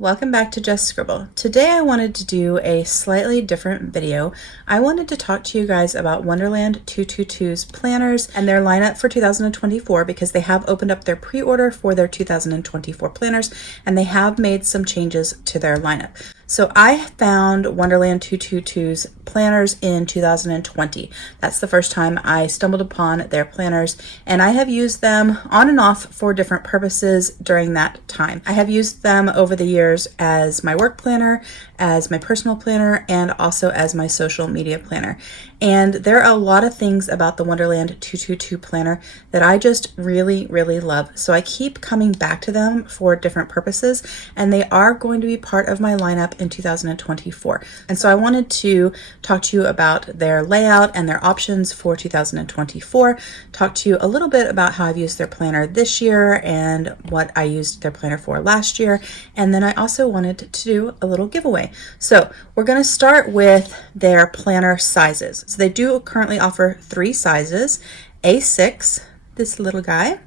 Welcome back to Just Scribble. Today I wanted to do a slightly different video. I wanted to talk to you guys about Wonderland222's planners and their lineup for 2024 because they have opened up their pre-order for their 2024 planners and they have made some changes to their lineup. So I found Wonderland222's planners in 2020. That's the first time I stumbled upon their planners, and I have used them on and off for different purposes during that time. I have used them over the years as my work planner, as my personal planner, and also as my social media planner. And there are a lot of things about the Wonderland222 planner that I just really love. So I keep coming back to them for different purposes, and they are going to be part of my lineup in 2024. And so I wanted to talk to you about their layout and their options for 2024, talk to you a little bit about how I've used their planner this year and what I used their planner for last year. And then I also wanted to do a little giveaway. So we're going to start with their planner sizes. So they do currently offer 3 sizes: A6, this little guy,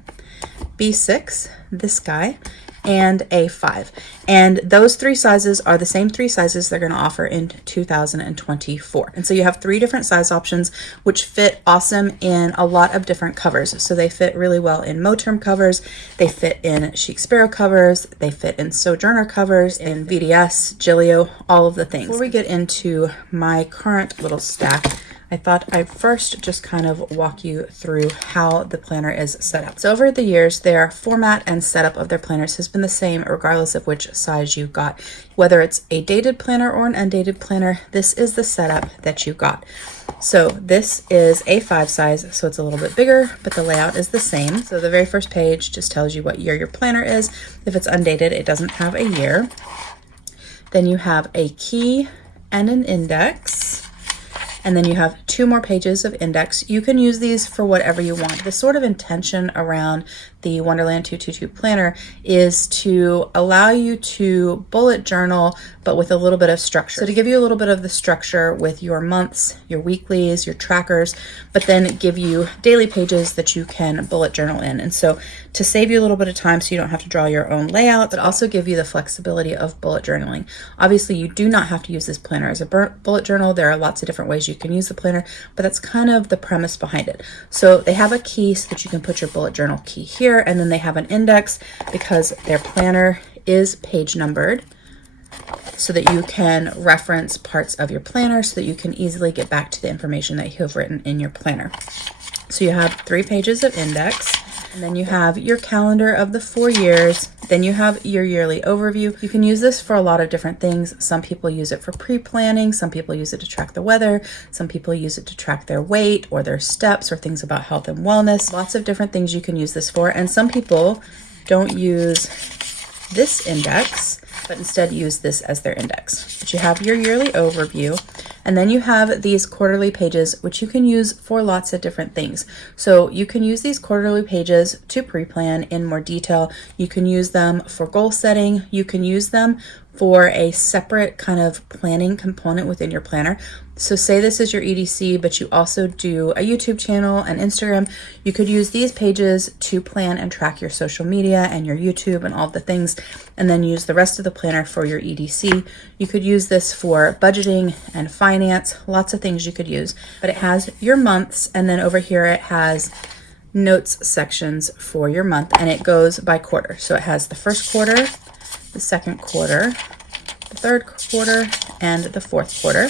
B6, this guy, and A5. And those 3 sizes are the same 3 sizes they're going to offer in 2024. And so you have 3 different size options, which fit awesome in a lot of different covers. So they fit really well in Moterm covers, they fit in Chic Sparrow covers, they fit in Sojourner covers, in VDS, Gillio, all of the things. Before we get into my current little stack, I thought I'd first just kind of walk you through how the planner is set up. So over the years, their format and setup of their planners has been the same regardless of which size you got. Whether it's a dated planner or an undated planner, this is the setup that you got. So this is A5 size, so it's a little bit bigger, but the layout is the same. So the very first page just tells you what year your planner is. If it's undated, it doesn't have a year. Then you have a key and an index. And then you have 2 more pages of index. You can use these for whatever you want. The sort of intention around the Wonderland222 planner is to allow you to bullet journal, but with a little bit of structure. So to give you a little bit of the structure with your months, your weeklies, your trackers, but then give you daily pages that you can bullet journal in. And so to save you a little bit of time so you don't have to draw your own layout, but also give you the flexibility of bullet journaling. Obviously, you do not have to use this planner as a bullet journal. There are lots of different ways you can use the planner, but that's kind of the premise behind it. So they have a key so that you can put your bullet journal key here, and then they have an index because their planner is page numbered so that you can reference parts of your planner so that you can easily get back to the information that you have written in your planner. So you have 3 pages of index, and then you have your calendar of the 4 years. Then you have your yearly overview. You can use this for a lot of different things. Some people use it for pre-planning. Some people use it to track the weather. Some people use it to track their weight or their steps or things about health and wellness. Lots of different things you can use this for. And some people don't use this index, but instead use this as their index. But you have your yearly overview, and then you have these quarterly pages, which you can use for lots of different things. So you can use these quarterly pages to pre-plan in more detail. You can use them for goal setting. You can use them for a separate kind of planning component within your planner. So say this is your EDC, but you also do a YouTube channel and Instagram. You could use these pages to plan and track your social media and your YouTube and all the things, and then use the rest of the planner for your EDC. You could use this for budgeting and finance, lots of things you could use, but it has your months, and then over here it has notes sections for your month, and it goes by quarter. So it has the first quarter, the second quarter, the third quarter, and the fourth quarter.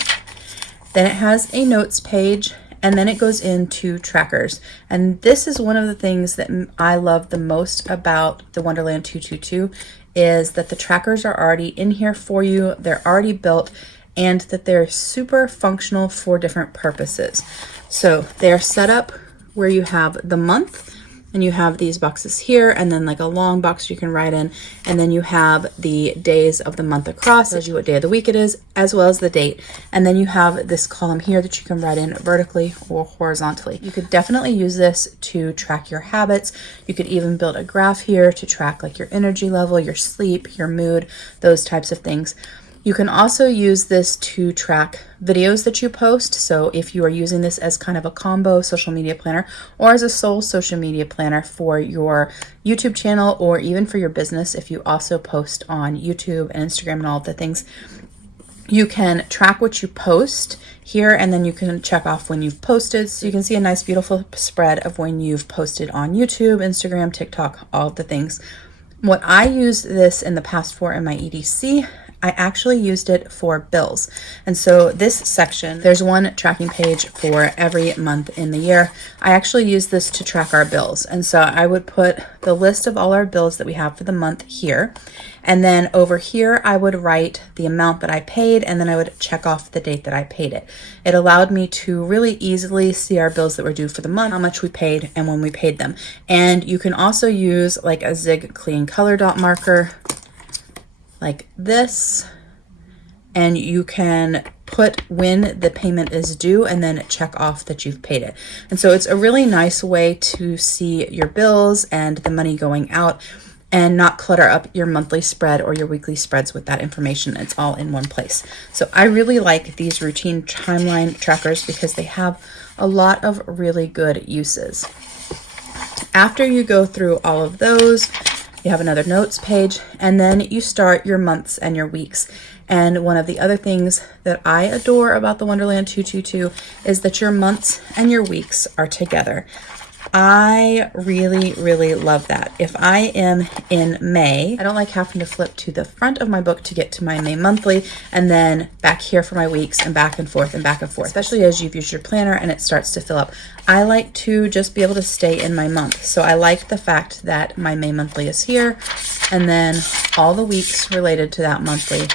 Then it has a notes page, and then it goes into trackers. And this is one of the things that I love the most about the Wonderland222 is that the trackers are already in here for you. They're already built, and that they're super functional for different purposes. So they're set up where you have the month, and you have these boxes here, and then like a long box you can write in, and then you have the days of the month across, tells you what day of the week it is, as well as the date. And then you have this column here that you can write in vertically or horizontally. You could definitely use this to track your habits. You could even build a graph here to track like your energy level, your sleep, your mood, those types of things. You can also use this to track videos that you post. So if you are using this as kind of a combo social media planner or as a sole social media planner for your YouTube channel or even for your business, if you also post on YouTube and Instagram and all of the things, you can track what you post here, and then you can check off when you've posted. So you can see a nice, beautiful spread of when you've posted on YouTube, Instagram, TikTok, all of the things. What I used this in the past for in my EDC, I actually used it for bills. And so this section, there's one tracking page for every month in the year. I actually use this to track our bills. And so I would put the list of all our bills that we have for the month here. And then over here, I would write the amount that I paid, and then I would check off the date that I paid it. It allowed me to really easily see our bills that were due for the month, how much we paid, and when we paid them. And you can also use like a Zig Clean color dot marker like this, and you can put when the payment is due and then check off that you've paid it. And so it's a really nice way to see your bills and the money going out and not clutter up your monthly spread or your weekly spreads with that information. It's all in one place. So I really like these routine timeline trackers because they have a lot of really good uses. After you go through all of those, you have another notes page, and then you start your months and your weeks. And one of the other things that I adore about the Wonderland222 is that your months and your weeks are together. I really, really love that. If I am in May, I don't like having to flip to the front of my book to get to my May monthly and then back here for my weeks and back and forth, especially as you've used your planner and it starts to fill up. I like to just be able to stay in my month. So I like the fact that my May monthly is here and then all the weeks related to that monthly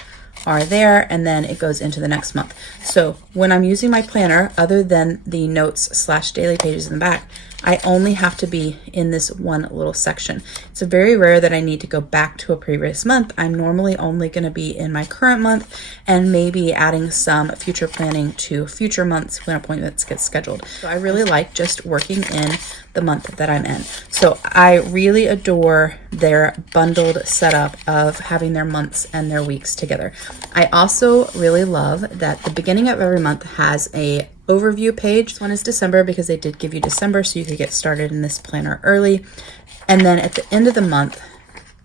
are there, and then it goes into the next month. So when I'm using my planner, other than the notes / daily pages in the back, I only have to be in this one little section. It's very rare that I need to go back to a previous month. I'm normally only going to be in my current month and maybe adding some future planning to future months when appointments get scheduled. So I really like just working in the month that I'm in. So I really adore their bundled setup of having their months and their weeks together. I also really love that the beginning of every month has a overview page. This one is December because they did give you December so you could get started in this planner early. And then at the end of the month,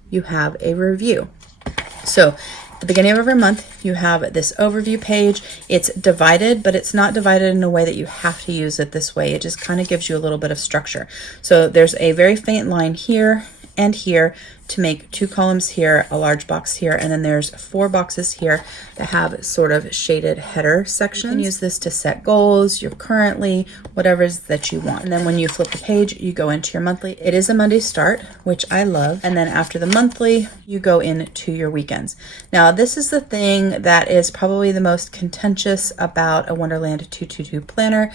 you have a review. So at the beginning of every month, you have this overview page. It's divided, but it's not divided in a way that you have to use it this way. It just kind of gives you a little bit of structure. So there's a very faint line here and here to make 2 columns here, a large box here, and then there's 4 boxes here that have sort of shaded header sections. You can use this to set goals, your currently, whatever it is that you want. And then when you flip the page, you go into your monthly. It is a Monday start, which I love. And then after the monthly, you go into your weekends. Now, this is the thing that is probably the most contentious about a Wonderland222 planner,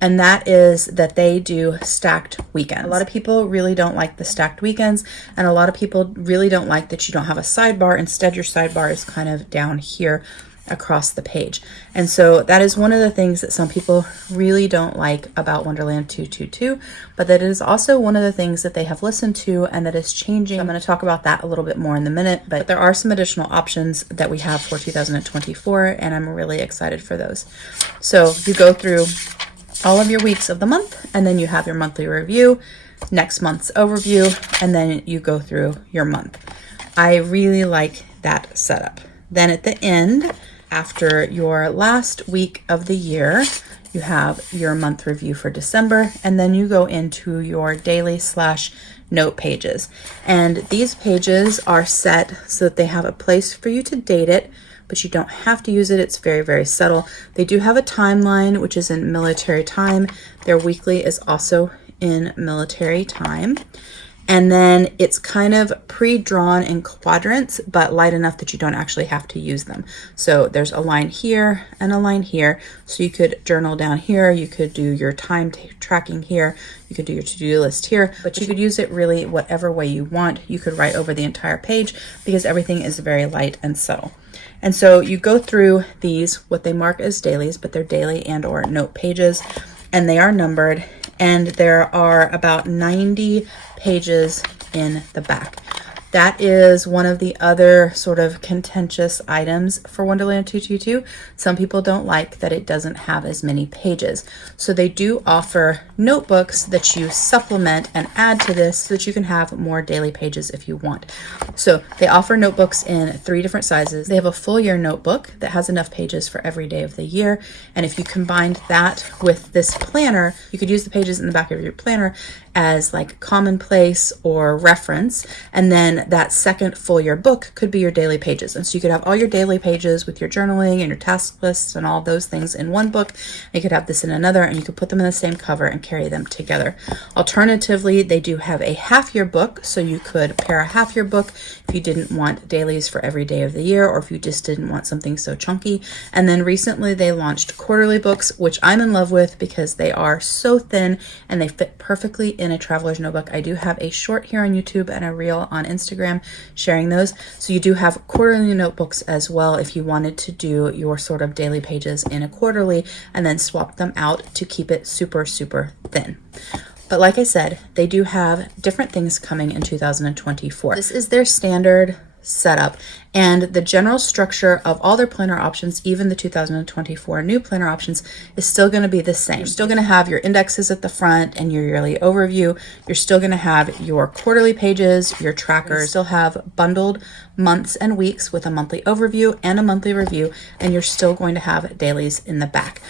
and that is that they do stacked weekends. A lot of people really don't like the stacked weekends, and a lot of people really don't like that you don't have a sidebar. Instead, your sidebar is kind of down here across the page. And so that is one of the things that some people really don't like about Wonderland222, but that is also one of the things that they have listened to and that is changing. I'm going to talk about that a little bit more in a minute, but there are some additional options that we have for 2024, and I'm really excited for those. So you go through all of your weeks of the month, and then you have your monthly review, next month's overview, and then you go through your month. I really like that setup. Then at the end, after your last week of the year, you have your month review for December, and then you go into your daily / note pages. And these pages are set so that they have a place for you to date it, but you don't have to use it. It's very, very subtle. They do have a timeline, which is in military time. Their weekly is also in military time. And then it's kind of pre-drawn in quadrants, but light enough that you don't actually have to use them. So there's a line here and a line here. So you could journal down here. You could do your time tracking here. You could do your to-do list here, but you could use it really whatever way you want. You could write over the entire page because everything is very light and subtle. And so you go through these, what they mark as dailies, but they're daily and or note pages, and they are numbered, and there are about 90 pages in the back. That is one of the other sort of contentious items for Wonderland 222. Some people don't like that it doesn't have as many pages. So they do offer notebooks that you supplement and add to this so that you can have more daily pages if you want. So they offer notebooks in 3 different sizes. They have a full year notebook that has enough pages for every day of the year. And if you combined that with this planner, you could use the pages in the back of your planner as like commonplace or reference, and then that second full year book could be your daily pages. And so you could have all your daily pages with your journaling and your task lists and all those things in one book. You could have this in another, and you could put them in the same cover and carry them together. Alternatively, they do have a half year book, so you could pair a half year book if you didn't want dailies for every day of the year, or if you just didn't want something so chunky. And then recently they launched quarterly books, which I'm in love with because they are so thin and they fit perfectly in a traveler's notebook. I do have a short here on YouTube and a reel on Instagram sharing those. So you do have quarterly notebooks as well if you wanted to do your sort of daily pages in a quarterly and then swap them out to keep it super, super thin. But like I said, they do have different things coming in 2024. This is their standard setup, and the general structure of all their planner options, even the 2024 new planner options, is still going to be the same. You're still going to have your indexes at the front and your yearly overview. You're still going to have your quarterly pages, your trackers, still have bundled months and weeks with a monthly overview and a monthly review, and you're still going to have dailies in the back.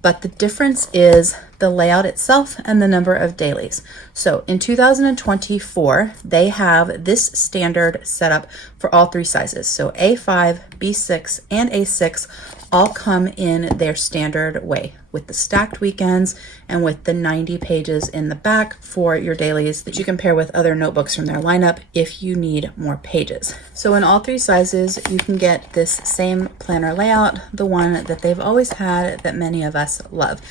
But the difference is the layout itself and the number of dailies. So in 2024, they have this standard setup for all 3 sizes. So A5, B6, and A6 all come in their standard way with the stacked weekends and with the 90 pages in the back for your dailies that you can pair with other notebooks from their lineup if you need more pages. So in all 3 sizes, you can get this same planner layout, the one that they've always had that many of us love.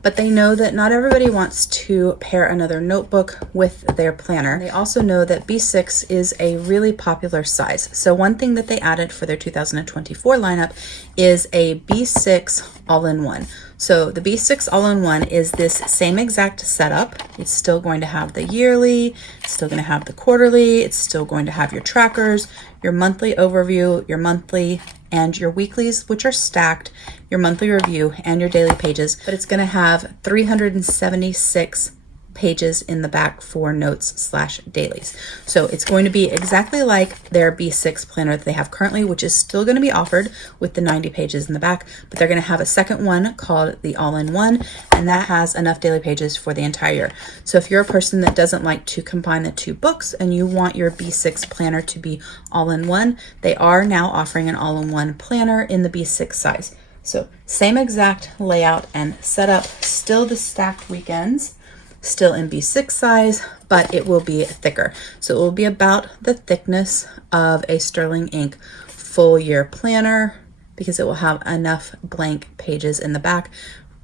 But they know that not everybody wants to pair another notebook with their planner. They also know that B6 is a really popular size. So one thing that they added for their 2024 lineup is a B6 all-in-one. So the B6 all-in-one is this same exact setup. It's still going to have the yearly, it's still going to have the quarterly, it's still going to have your trackers, your monthly overview, your monthly and your weeklies, which are stacked, your monthly review, and your daily pages, but it's going to have 376 pages in the back for notes/dailies. So it's going to be exactly like their B6 planner that they have currently, which is still going to be offered with the 90 pages in the back, but they're going to have a second one called the all-in-one, and that has enough daily pages for the entire year. So if you're a person that doesn't like to combine the 2 books and you want your B6 planner to be all-in-one, they are now offering an all-in-one planner in the B6 size. So same exact layout and setup, still the stacked weekends, still in B6 size, but it will be thicker. So it will be about the thickness of a Sterling Ink full year planner because it will have enough blank pages in the back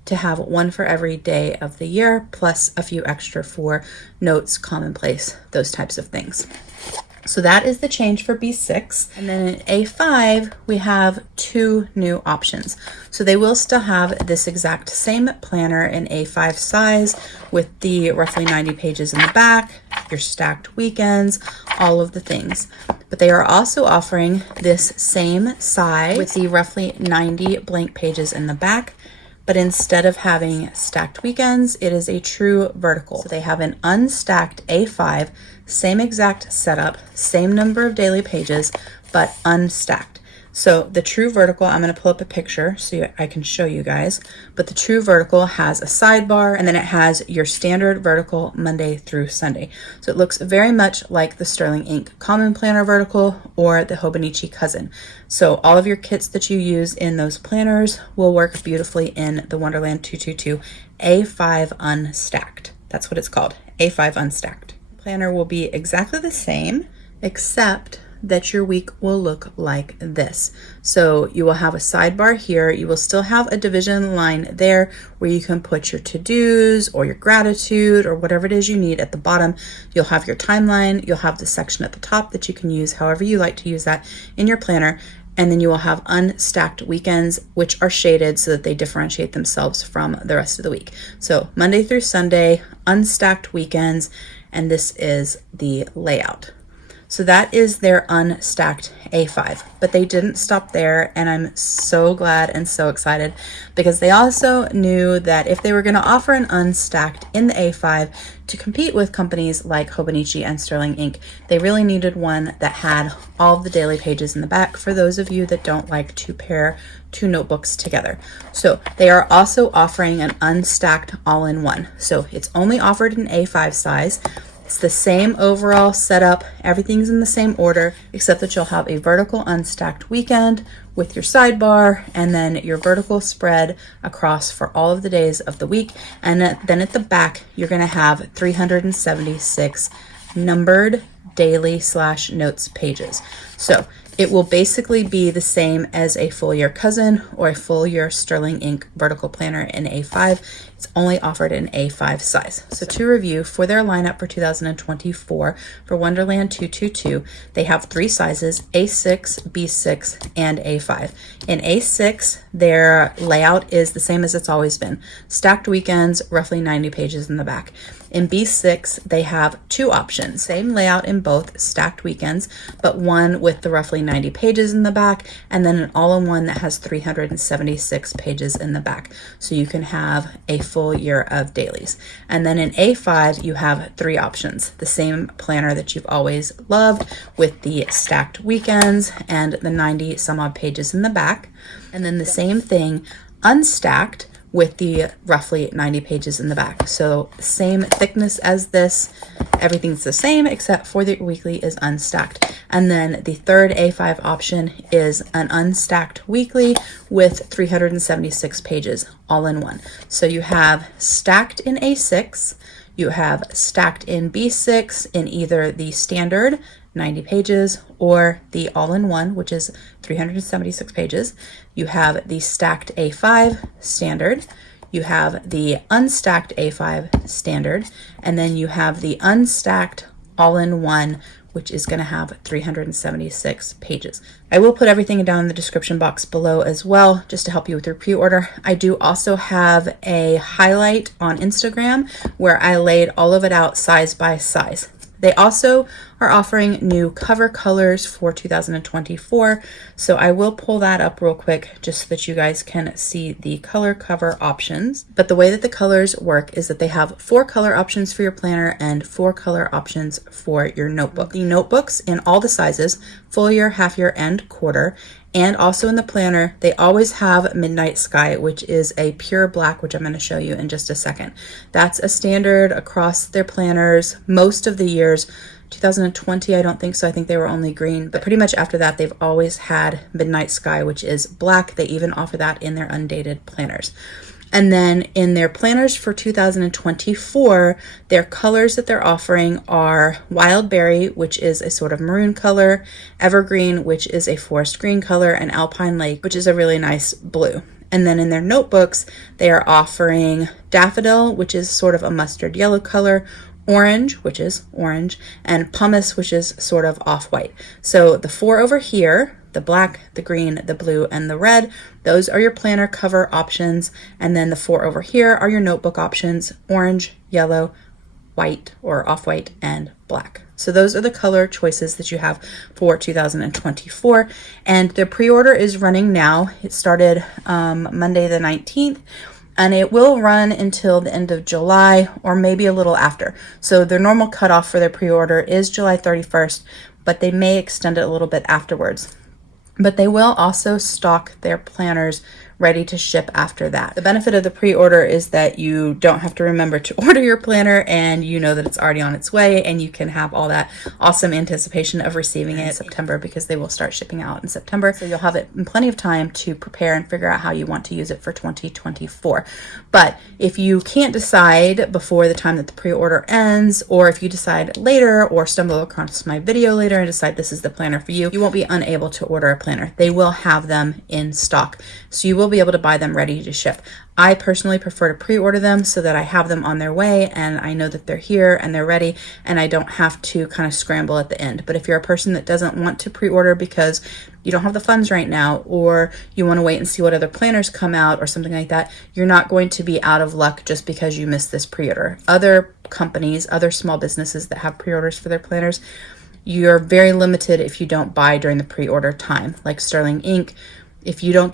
to have one for every day of the year, plus a few extra for notes, commonplace, those types of things. So that is the change for B6. And then in A5, we have 2 new options. So they will still have this exact same planner in A5 size with the roughly 90 pages in the back, your stacked weekends, all of the things. But they are also offering this same size with the roughly 90 blank pages in the back. But instead of having stacked weekends, it is a true vertical. So they have an unstacked A5, same exact setup, same number of daily pages, but unstacked. So the true vertical, I'm going to pull up a picture so I can show you guys, but the true vertical has a sidebar and then it has your standard vertical Monday through Sunday. So it looks very much like the Sterling Ink Common Planner vertical or the Hobonichi Cousin. So all of your kits that you use in those planners will work beautifully in the Wonderland222 A5 Unstacked. That's what it's called, A5 Unstacked. Planner will be exactly the same, except that your week will look like this. So you will have a sidebar here. You will still have a division line there where you can put your to-dos or your gratitude or whatever it is you need at the bottom. You'll have your timeline. You'll have the section at the top that you can use however you like to use that in your planner. And then you will have unstacked weekends, which are shaded so that they differentiate themselves from the rest of the week. So Monday through Sunday, unstacked weekends, and this is the layout. So that is their unstacked A5, but they didn't stop there, and I'm so glad and so excited because they also knew that if they were going to offer an unstacked in the A5 to compete with companies like Hobonichi and Sterling Ink, they really needed one that had all of the daily pages in the back for those of you that don't like to pair two notebooks together. So they are also offering an unstacked all-in-one. So it's only offered in A5 size. It's the same overall setup. Everything's in the same order, except that you'll have a vertical unstacked weekend with your sidebar and then your vertical spread across for all of the days of the week. And then at the back, you're going to have 376 numbered daily/notes pages. So it will basically be the same as a full year cousin or a full year Sterling Ink vertical planner in A5. It's only offered in A5 size. So to review, for their lineup for 2024 for Wonderland222, they have 3 sizes: A6, B6, and A5. In A6, their layout is the same as it's always been. Stacked weekends, roughly 90 pages in the back. In B6, they have 2 options. Same layout in both, stacked weekends, but one with the roughly 90 pages in the back, and then an all-in-one that has 376 pages in the back. So you can have a full year of dailies. And then in A5, you have 3 options. The same planner that you've always loved with the stacked weekends and the 90 some odd pages in the back. And then the same thing unstacked with the roughly 90 pages in the back. So same thickness as this, everything's the same except for the weekly is unstacked. And then the third A5 option is an unstacked weekly with 376 pages all in one. So you have stacked in A6, you have stacked in B6 in either the standard 90 pages or the all-in-one, which is 376 pages. You have the stacked A5 standard, you have the unstacked A5 standard, and then you have the unstacked all-in-one, which is going to have 376 pages. I will put everything down in the description box below as well, just to help you with your pre-order. I do also have a highlight on Instagram where I laid all of it out size by size. They also are offering new cover colors for 2024, so I will pull that up real quick just so that you guys can see the color cover options. But the way that the colors work is that they have 4 color options for your planner and 4 color options for your notebook. The notebooks in all the sizes, full year, half year, and quarter. And also in the planner, they always have Midnight Sky, which is a pure black, which I'm going to show you in just a second. That's a standard across their planners most of the years. 2020, I don't think so. I think they were only green. But pretty much after that, they've always had Midnight Sky, which is black. They even offer that in their undated planners. And then in their planners for 2024, their colors that they're offering are Wild Berry, which is a sort of maroon color, Evergreen, which is a forest green color, and Alpine Lake, which is a really nice blue. And then in their notebooks, they are offering Daffodil, which is sort of a mustard yellow color, Orange, which is orange, and Pumice, which is sort of off-white. So the 4 over here, the black, the green, the blue, and the red, those are your planner cover options. And then the 4 over here are your notebook options: orange, yellow, white or off-white, and black. So those are the color choices that you have for 2024. And their pre-order is running now. It started Monday the 19th. And it will run until the end of July or maybe a little after. So their normal cutoff for their pre-order is July 31st, but they may extend it a little bit afterwards. But they will also stock their planners ready to ship after that. The benefit of the pre-order is that you don't have to remember to order your planner, and you know that it's already on its way, and you can have all that awesome anticipation of receiving it in September, because they will start shipping out in September. So you'll have it in plenty of time to prepare and figure out how you want to use it for 2024. But if you can't decide before the time that the pre-order ends, or if you decide later or stumble across my video later and decide this is the planner for you, you won't be unable to order a planner. They will have them in stock. So you will be able to buy them ready to ship. I personally prefer to pre-order them so that I have them on their way and I know that they're here and they're ready, and I don't have to kind of scramble at the end. But if you're a person that doesn't want to pre-order because you don't have the funds right now, or you want to wait and see what other planners come out or something like that, you're not going to be out of luck just because you missed this pre-order. Other companies, other small businesses that have pre-orders for their planners, you're very limited if you don't buy during the pre-order time. Like Sterling Ink, if you don't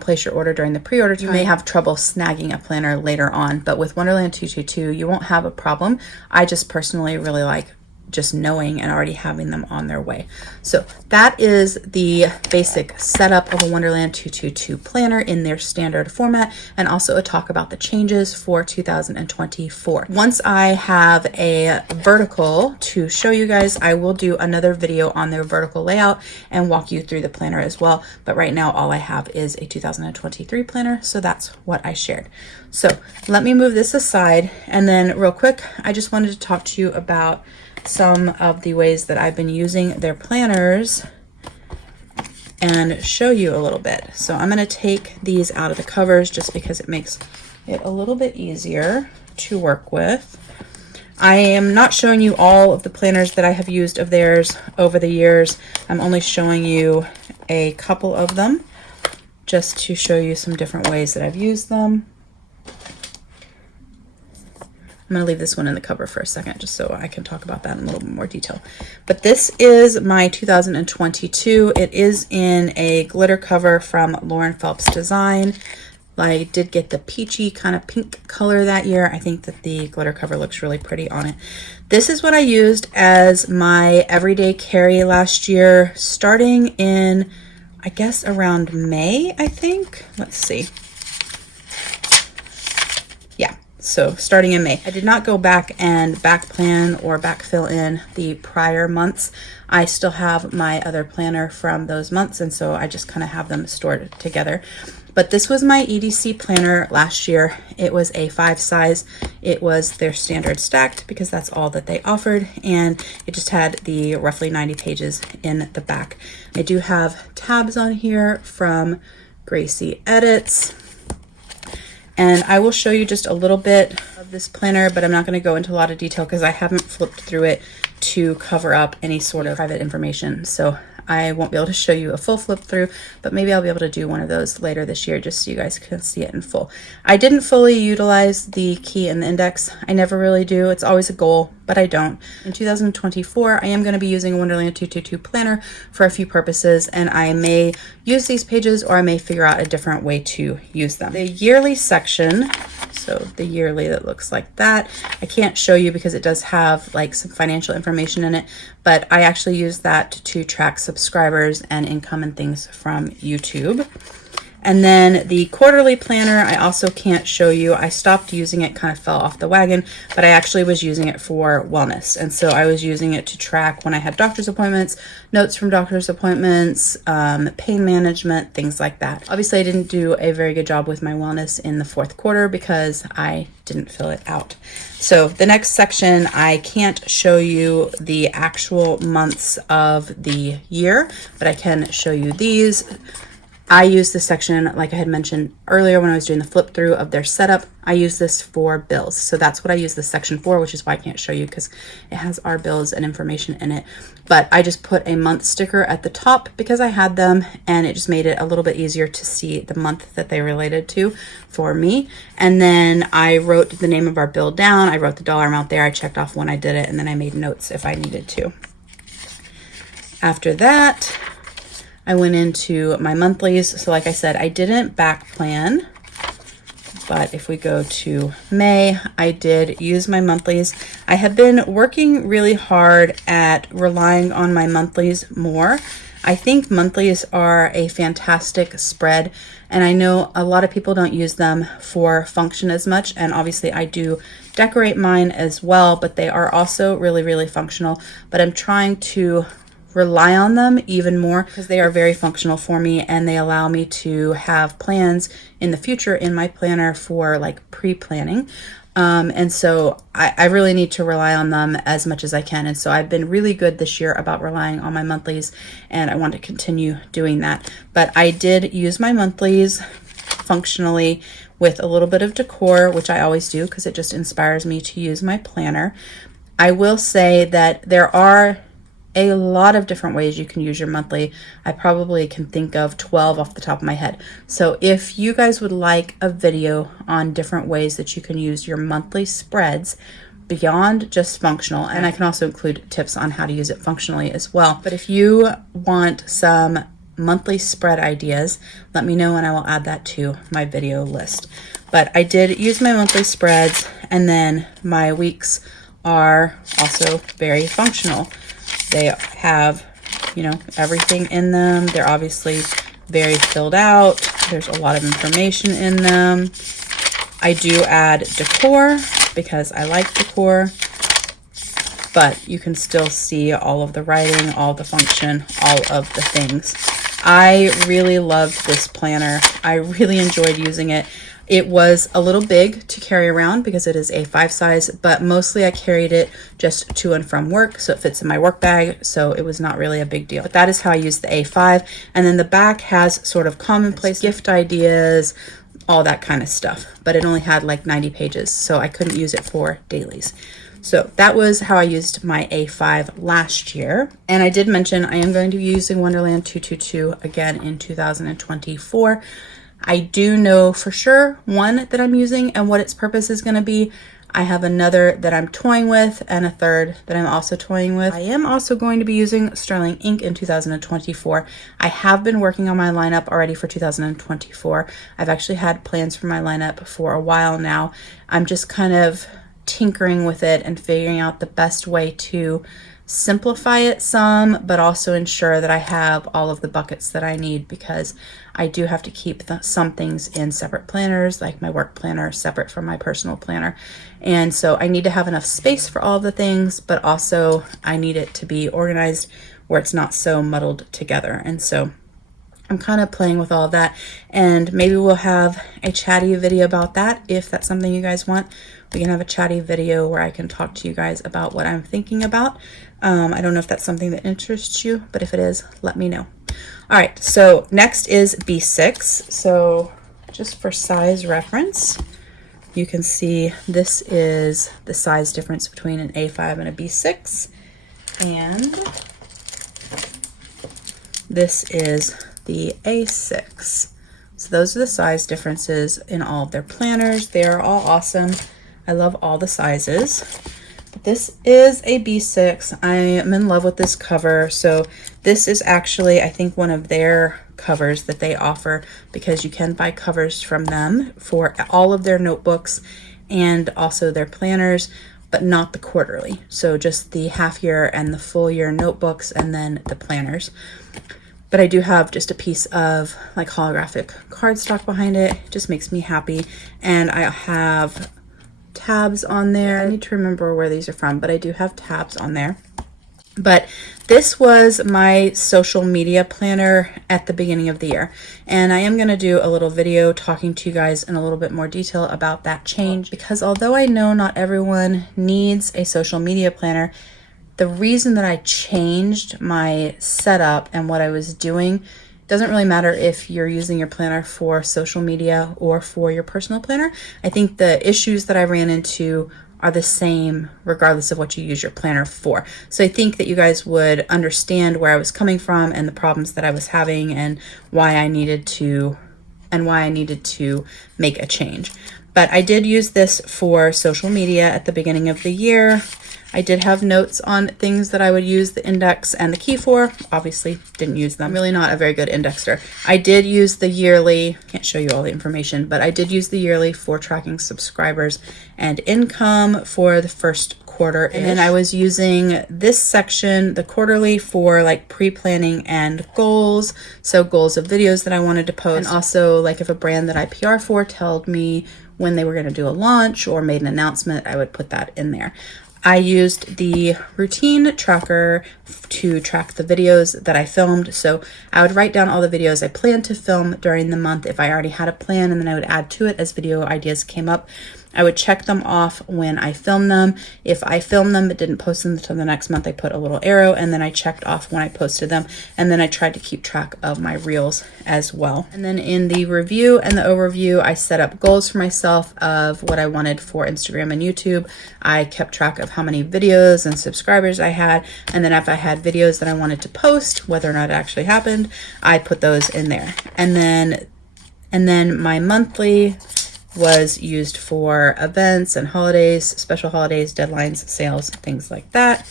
place your order during the pre-order time, you may have trouble snagging a planner later on. But with Wonderland222, you won't have a problem. I just personally really like just knowing and already having them on their way. So that is the basic setup of a Wonderland222 planner in their standard format, and also a talk about the changes for 2024. Once I have a vertical to show you guys, I will do another video on their vertical layout and walk you through the planner as well. But right now all I have is a 2023 planner, so that's what I shared. So let me move this aside, and then real quick, I just wanted to talk to you about some of the ways that I've been using their planners and show you a little bit. So I'm going to take these out of the covers just because it makes it a little bit easier to work with. I am not showing you all of the planners that I have used of theirs over the years. I'm only showing you a couple of them just to show you some different ways that I've used them. I'm going to leave this one in the cover for a second just so I can talk about that in a little bit more detail. But this is my 2022. It is in a glitter cover from Lauren Phelps Design. I did get the peachy kind of pink color that year. I think that the glitter cover looks really pretty on it. This is what I used as my everyday carry last year, starting in, I guess, around May, I think. Let's see. So starting in May. I did not go back and back plan or backfill in the prior months. I still have my other planner from those months, and so I just kind of have them stored together. But this was my EDC planner last year. It was a 5 size. It was their standard stacked because that's all that they offered, and it just had the roughly 90 pages in the back. I do have tabs on here from Gracie Edits. And I will show you just a little bit of this planner, but I'm not going to go into a lot of detail because I haven't flipped through it to cover up any sort of private information. So I won't be able to show you a full flip through, but maybe I'll be able to do one of those later this year just so you guys can see it in full. I didn't fully utilize the key and the index. I never really do. It's always a goal, but I don't. In 2024, I am going to be using a Wonderland222 planner for a few purposes, and I may use these pages or I may figure out a different way to use them. The yearly section, so the yearly that looks like that, I can't show you because it does have like some financial information in it, but I actually use that to track subscribers and income and things from YouTube. And then the quarterly planner, I also can't show you. I stopped using it, kind of fell off the wagon, but I actually was using it for wellness. And so I was using it to track when I had doctor's appointments, notes from doctor's appointments, pain management, things like that. Obviously, I didn't do a very good job with my wellness in the fourth quarter because I didn't fill it out. So the next section, I can't show you the actual months of the year, but I can show you these. I use this section, like I had mentioned earlier when I was doing the flip through of their setup, I use this for bills. So that's what I use this section for, which is why I can't show you because it has our bills and information in it. But I just put a month sticker at the top because I had them, and it just made it a little bit easier to see the month that they related to for me. And then I wrote the name of our bill down. I wrote the dollar amount there. I checked off when I did it, and then I made notes if I needed to. After that, I went into my monthlies. So like I said, I didn't back plan, but if we go to May, I did use my monthlies. I have been working really hard at relying on my monthlies more. I think monthlies are a fantastic spread, and I know a lot of people don't use them for function as much, and obviously I do decorate mine as well, but they are also really, really functional. But I'm trying to rely on them even more because they are very functional for me, and they allow me to have plans in the future in my planner for like pre-planning. And so I really need to rely on them as much as I can. And so I've been really good this year about relying on my monthlies, and I want to continue doing that. But I did use my monthlies functionally with a little bit of decor, which I always do because it just inspires me to use my planner. I will say that there are a lot of different ways you can use your monthly. I probably can think of 12 off the top of my head. So if you guys would like a video on different ways that you can use your monthly spreads, beyond just functional, and I can also include tips on how to use it functionally as well. But if you want some monthly spread ideas, let me know and I will add that to my video list. But I did use my monthly spreads, and then my weeks are also very functional. They have, you know, everything in them. They're obviously very filled out. There's a lot of information in them. I do add decor because I like decor, but you can still see all of the writing, all the function, all of the things. I really loved this planner. I really enjoyed using it. It was a little big to carry around because it is A5 size, but mostly I carried it just to and from work, so it fits in my work bag, so it was not really a big deal. But that is how I use the A5. And then the back has sort of commonplace gift ideas, all that kind of stuff, but it only had like 90 pages, so I couldn't use it for dailies. So that was how I used my A5 last year. And I did mention I am going to be using Wonderland222 again in 2024. I do know for sure one that I'm using and what its purpose is going to be. I have another that I'm toying with and a third that I'm also toying with. I am also going to be using Sterling ink in 2024. I have been working on my lineup already for 2024. I've actually had plans for my lineup for a while now. I'm just kind of tinkering with it and figuring out the best way to simplify it some, but also ensure that I have all of the buckets that I need, because I do have to keep some things in separate planners, like my work planner separate from my personal planner. And so I need to have enough space for all the things, but also I need it to be organized where it's not so muddled together. And so I'm kind of playing with all of that, and maybe we'll have a chatty video about that if that's something you guys want. We can have a chatty video where I can talk to you guys about what I'm thinking about. I don't know if that's something that interests you, but if it is, let me know. All right, so next is B6. So just for size reference, you can see this is the size difference between an A5 and a B6. And this is the A6. So those are the size differences in all of their planners. They are all awesome. I love all the sizes. This is a B6. I am in love with this cover. So this is actually, I think, one of their covers that they offer, because you can buy covers from them for all of their notebooks and also their planners, but not the quarterly. So just the half year and the full year notebooks, and then the planners. But I do have just a piece of like holographic cardstock behind it. It just makes me happy. And I have tabs on there. I need to remember where these are from, but I do have tabs on there. But this was my social media planner at the beginning of the year, and I am going to do a little video talking to you guys in a little bit more detail about that change, because although I know not everyone needs a social media planner, the reason that I changed my setup and what I was doing doesn't really matter if you're using your planner for social media or for your personal planner. I think the issues that I ran into are the same regardless of what you use your planner for. So I think that you guys would understand where I was coming from and the problems that I was having, and why I needed to make a change. But I did use this for social media at the beginning of the year. I did have notes on things that I would use the index and the key for. Obviously didn't use them. I'm really not a very good indexer. I did use the yearly, can't show you all the information, but I did use the yearly for tracking subscribers and income for the first quarter. And then I was using this section, the quarterly, for like pre-planning and goals. So goals of videos that I wanted to post. And also like if a brand that I PR for told me when they were going to do a launch or made an announcement, I would put that in there. I used the routine tracker to track the videos that I filmed. So I would write down all the videos I planned to film during the month if I already had a plan, and then I would add to it as video ideas came up. I would check them off when I filmed them. If I filmed them but didn't post them until the next month, I put a little arrow, and then I checked off when I posted them. And then I tried to keep track of my reels as well. And then in the review and the overview, I set up goals for myself of what I wanted for Instagram and YouTube. I kept track of how many videos and subscribers I had. And then if I had videos that I wanted to post, whether or not it actually happened, I put those in there. And then my monthly was used for events and holidays, special holidays, deadlines, sales, things like that.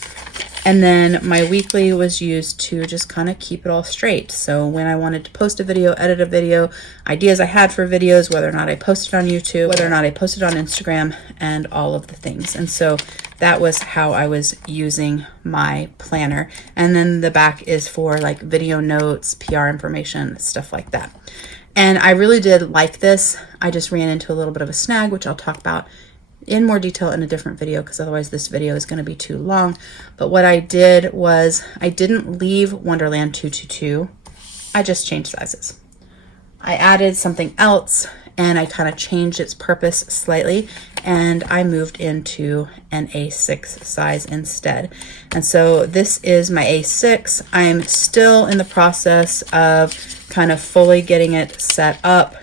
And then my weekly was used to just kind of keep it all straight. So when I wanted to post a video, edit a video, ideas I had for videos, whether or not I posted on YouTube, whether or not I posted on Instagram, and all of the things. And so that was how I was using my planner. And then the back is for like video notes, PR information, stuff like that. And I really did like this. I just ran into a little bit of a snag, which I'll talk about in more detail in a different video, because otherwise this video is going to be too long. But what I did was I didn't leave Wonderland222. I just changed sizes. I added something else and I kind of changed its purpose slightly, and I moved into an A6 size instead. And so this is my A6. I'm still in the process of kind of fully getting it set up.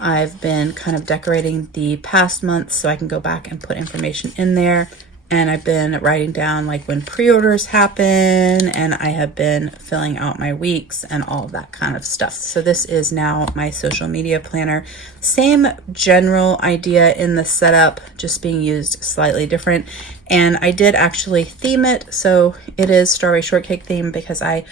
I've been kind of decorating the past months so I can go back and put information in there. And I've been writing down like when pre-orders happen, and I have been filling out my weeks and all of that kind of stuff. So this is now my social media planner. Same general idea in the setup, just being used slightly different. And I did actually theme it. So it is Strawberry Shortcake theme because I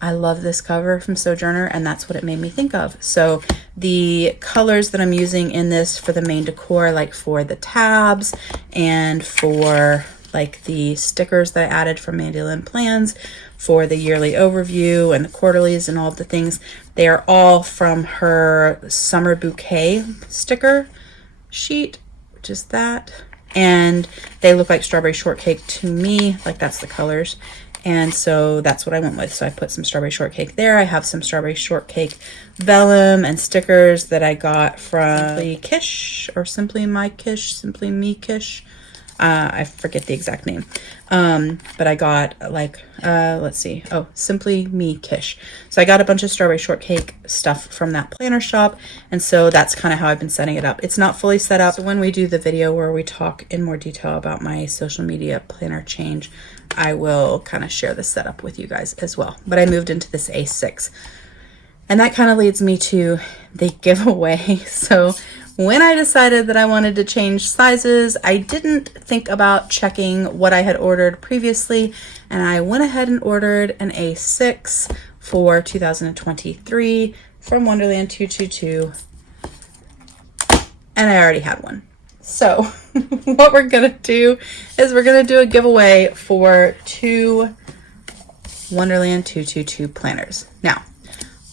love this cover from Sojourner, and that's what it made me think of. So the colors that I'm using in this for the main decor, like for the tabs and for like the stickers that I added from Mandy Lynn Plans, for the yearly overview and the quarterlies and all of the things, they are all from her Summer Bouquet sticker sheet, which is that. And they look like Strawberry Shortcake to me, like that's the colors. And so that's what I went with. So I put some Strawberry Shortcake there. I have some Strawberry Shortcake vellum and stickers that I got from Simply Kish, or Simply My Kish, Simply Me Kish. I forget the exact name. But I got like, let's see. Oh, Simply Me Kish. So I got a bunch of Strawberry Shortcake stuff from that planner shop. And so that's kind of how I've been setting it up. It's not fully set up. So when we do the video where we talk in more detail about my social media planner change, I will kind of share the setup with you guys as well. But I moved into this A6. And that kind of leads me to the giveaway. So when I decided that I wanted to change sizes, I didn't think about checking what I had ordered previously, and I went ahead and ordered an A6 for 2023 from Wonderland222, and I already had one. So what we're gonna do is we're gonna do a giveaway for 2 Wonderland222 planners. Now,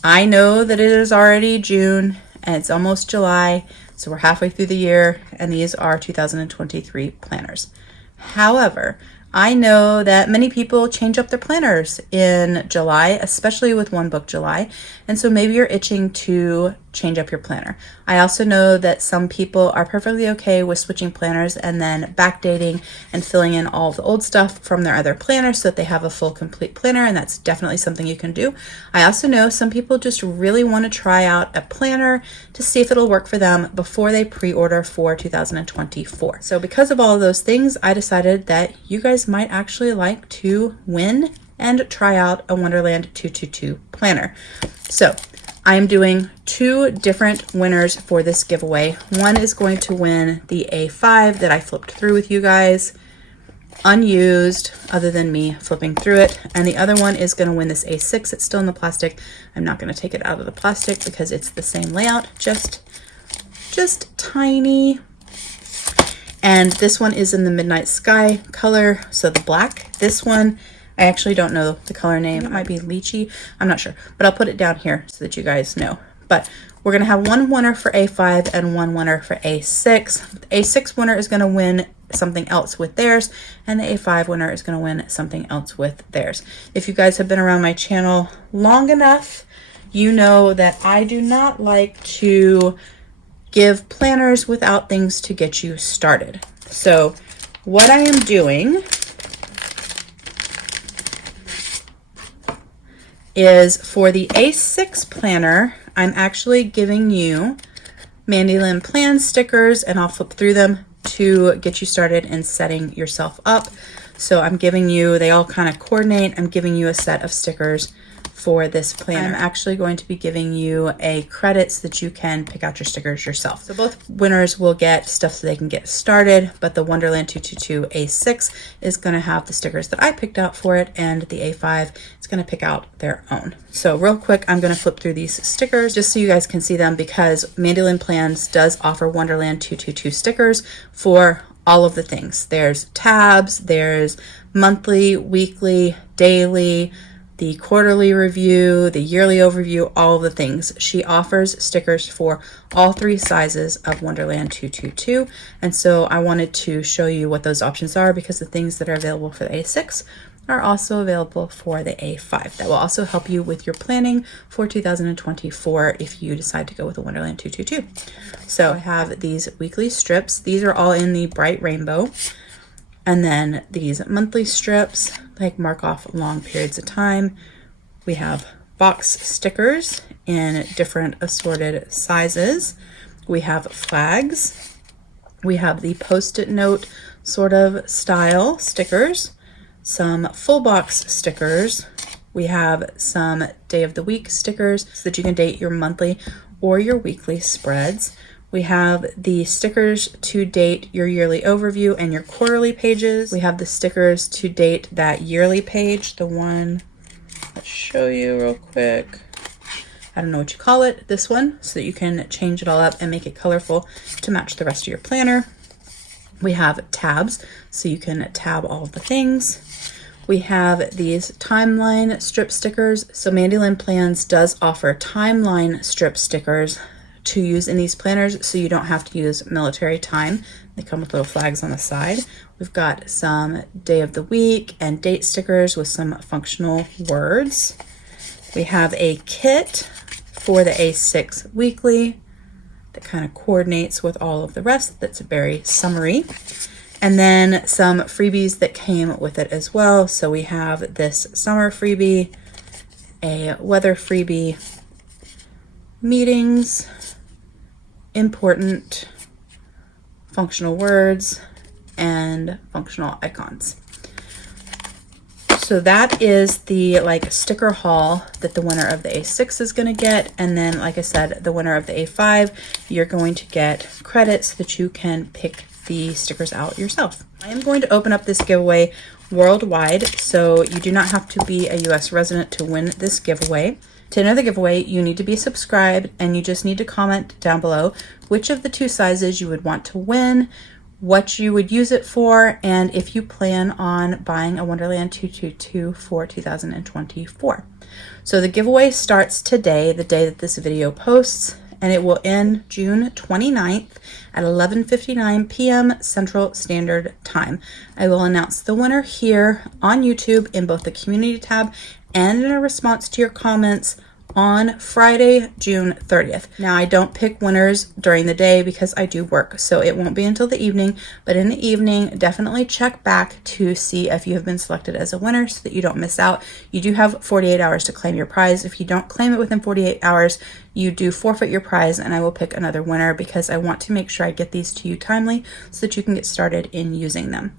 I know that it is already June and it's almost July, so we're halfway through the year, and these are 2023 planners. However, I know that many people change up their planners in July, especially with One Book July, and so maybe you're itching to change up your planner. I also know that some people are perfectly okay with switching planners and then backdating and filling in all of the old stuff from their other planner so that they have a full complete planner, and that's definitely something you can do. I also know some people just really want to try out a planner to see if it'll work for them before they pre-order for 2024. So because of all of those things, I decided that you guys might actually like to win and try out a Wonderland222 planner. So I am doing 2 different winners for this giveaway. One is going to win the A5 that I flipped through with you guys, unused, other than me flipping through it. And the other one is going to win this A6. It's still in the plastic. I'm not going to take it out of the plastic because it's the same layout, just tiny. And this one is in the Midnight Sky color, so the black. This one, I actually don't know the color name. It might be lychee. I'm not sure, but I'll put it down here so that you guys know. But we're going to have one winner for A5 and one winner for A6. The A6 winner is going to win something else with theirs, and the A5 winner is going to win something else with theirs. If you guys have been around my channel long enough, you know that I do not like to give planners without things to get you started. So what I am doing is for the A6 planner, I'm actually giving you Mandy Lynn Plan stickers, and I'll flip through them to get you started in setting yourself up. So I'm giving you, they all kind of coordinate. I'm giving you a set of stickers for this planner. I'm actually going to be giving you a credit so that you can pick out your stickers yourself. So both winners will get stuff so they can get started, but the Wonderland222 A6 is going to have the stickers that I picked out for it, and the A5 is going to pick out their own. So real quick, I'm going to flip through these stickers just so you guys can see them, because Mandyland Plans does offer Wonderland222 stickers for all of the things. There's tabs, there's monthly, weekly, daily, the quarterly review, the yearly overview, all of the things. She offers stickers for all 3 sizes of Wonderland222. And so I wanted to show you what those options are, because the things that are available for the A6 are also available for the A5. That will also help you with your planning for 2024 if you decide to go with the Wonderland222. So I have these weekly strips. These are all in the bright rainbow. And then these monthly strips, like mark off long periods of time. We have box stickers in different assorted sizes. We have flags. We have the post-it note sort of style stickers. Some full box stickers. We have some day of the week stickers so that you can date your monthly or your weekly spreads. We have the stickers to date your yearly overview and your quarterly pages. We have the stickers to date that yearly page, the one, let's show you real quick. I don't know what you call it, this one, so that you can change it all up and make it colorful to match the rest of your planner. We have tabs, so you can tab all the things. We have these timeline strip stickers. So Mandyland Plans does offer timeline strip stickers to use in these planners, so you don't have to use military time. They come with little flags on the side. We've got some day of the week and date stickers with some functional words. We have a kit for the A6 weekly that kind of coordinates with all of the rest. That's very summary. And then some freebies that came with it as well. So we have this summer freebie, a weather freebie, meetings, important, functional words, and functional icons. So that is the sticker haul that the winner of the A6 is going to get. And then, like I said, the winner of the A5, you're going to get credits so that you can pick the stickers out yourself. I am going to open up this giveaway worldwide, so you do not have to be a US resident to win this giveaway. To enter the giveaway, you need to be subscribed, and you just need to comment down below which of the 2 sizes you would want to win, what you would use it for, and if you plan on buying a Wonderland222 for 2024. So the giveaway starts today, the day that this video posts, and it will end June 29th at 11:59 p.m. Central Standard Time. I will announce the winner here on YouTube in both the community tab and in a response to your comments on Friday, June 30th. Now, I don't pick winners during the day because I do work, so it won't be until the evening, but in the evening, definitely check back to see if you have been selected as a winner so that you don't miss out. You do have 48 hours to claim your prize. If you don't claim it within 48 hours, you do forfeit your prize, and I will pick another winner because I want to make sure I get these to you timely so that you can get started in using them.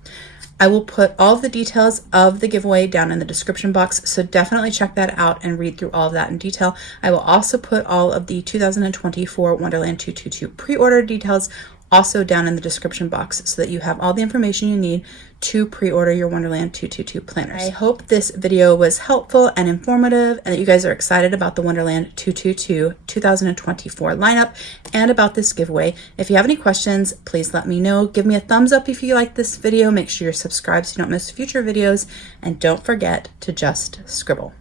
I will put all of the details of the giveaway down in the description box, so definitely check that out and read through all of that in detail. I will also put all of the 2024 Wonderland222 pre-order details also down in the description box so that you have all the information you need to pre-order your Wonderland222 planners. I hope this video was helpful and informative, and that you guys are excited about the Wonderland222 2024 lineup and about this giveaway. If you have any questions, please let me know. Give me a thumbs up if you like this video. Make sure you're subscribed so you don't miss future videos, and don't forget to just scribble.